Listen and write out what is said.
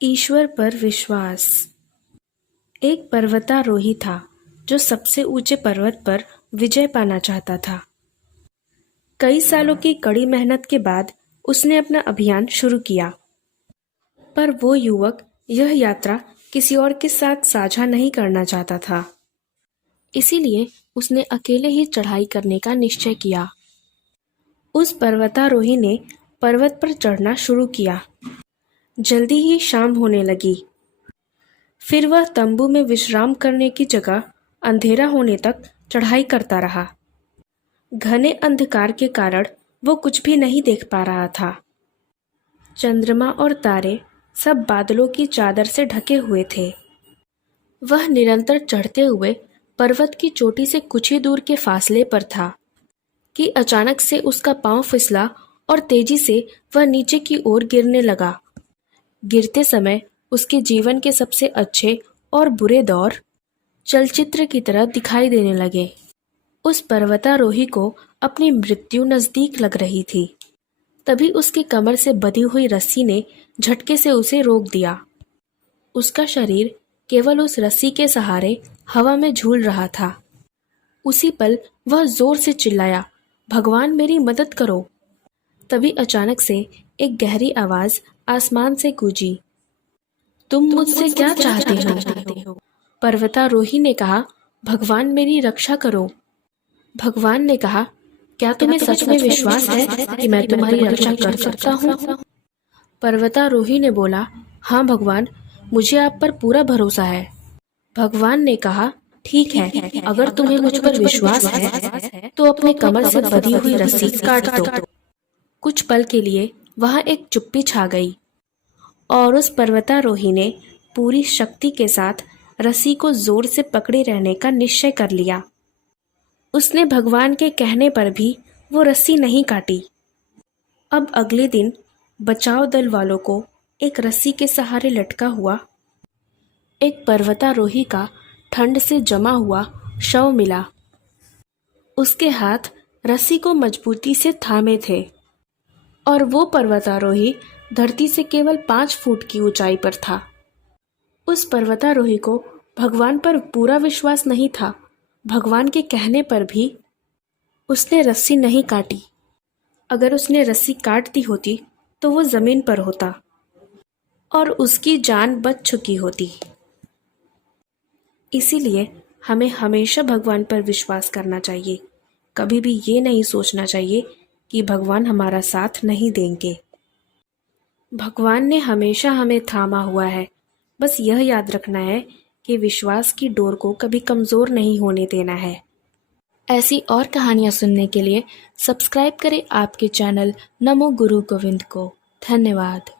ईश्वर पर विश्वास। एक पर्वतारोही था जो सबसे ऊंचे पर्वत पर विजय पाना चाहता था। कई सालों की कड़ी मेहनत के बाद उसने अपना अभियान शुरू किया, पर वो युवक यह यात्रा किसी और के साथ साझा नहीं करना चाहता था। इसीलिए उसने अकेले ही चढ़ाई करने का निश्चय किया। उस पर्वतारोही ने पर्वत पर चढ़ना शुरू किया। जल्दी ही शाम होने लगी। फिर वह तंबू में विश्राम करने की जगह अंधेरा होने तक चढ़ाई करता रहा। घने अंधकार के कारण वो कुछ भी नहीं देख पा रहा था। चंद्रमा और तारे सब बादलों की चादर से ढके हुए थे। वह निरंतर चढ़ते हुए पर्वत की चोटी से कुछ ही दूर के फासले पर था कि अचानक से उसका पांव फिसला और तेजी से वह नीचे की ओर गिरने लगा। गिरते समय उसके जीवन के सबसे अच्छे और बुरे दौर चलचित्र की तरह दिखाई देने लगे। उस पर्वतारोही को अपनी मृत्यु नजदीक लग रही थी। तभी उसकी कमर से बंधी हुई रस्सी ने झटके से उसे रोक दिया। उसका शरीर केवल उस रस्सी के सहारे हवा में झूल रहा था। उसी पल वह जोर से चिल्लाया, भगवान मेरी मदद करो। तभी अचानक से एक गहरी आवाज आसमान से गूंजी, तुम मुझसे क्या चाहते हो? पर्वतारोही ने कहा, भगवान मेरी रक्षा करो। भगवान ने कहा, क्या तुम्हें सच में विश्वास है कि मैं तुम्हारी रक्षा कर सकता हूँ? पर्वतारोही ने बोला, हाँ भगवान, मुझे आप पर पूरा भरोसा है। भगवान ने कहा, ठीक है, अगर तुम्हें मुझ पर विश्वास है तो अपने कमर से बंधी हुई रस्सी काट दो। कुछ पल के लिए वहां एक चुप्पी छा गई और उस पर्वतारोही ने पूरी शक्ति के साथ रस्सी को जोर से पकड़े रहने का निश्चय कर लिया। उसने भगवान के कहने पर भी वो रस्सी नहीं काटी। अब अगले दिन बचाव दल वालों को एक रस्सी के सहारे लटका हुआ एक पर्वतारोही का ठंड से जमा हुआ शव मिला। उसके हाथ रस्सी को मजबूती से थामे थे और वो पर्वतारोही धरती से केवल 5 फुट की ऊंचाई पर था। उस पर्वतारोही को भगवान पर पूरा विश्वास नहीं था। भगवान के कहने पर भी उसने रस्सी नहीं काटी। अगर उसने रस्सी काट दी होती तो वो जमीन पर होता और उसकी जान बच चुकी होती। इसीलिए हमें हमेशा भगवान पर विश्वास करना चाहिए। कभी भी ये नहीं सोचना चाहिए कि भगवान हमारा साथ नहीं देंगे। भगवान ने हमेशा हमें थामा हुआ है। बस यह याद रखना है कि विश्वास की डोर को कभी कमज़ोर नहीं होने देना है। ऐसी और कहानियाँ सुनने के लिए सब्सक्राइब करें आपके चैनल नमो गुरु गोविंद को। धन्यवाद।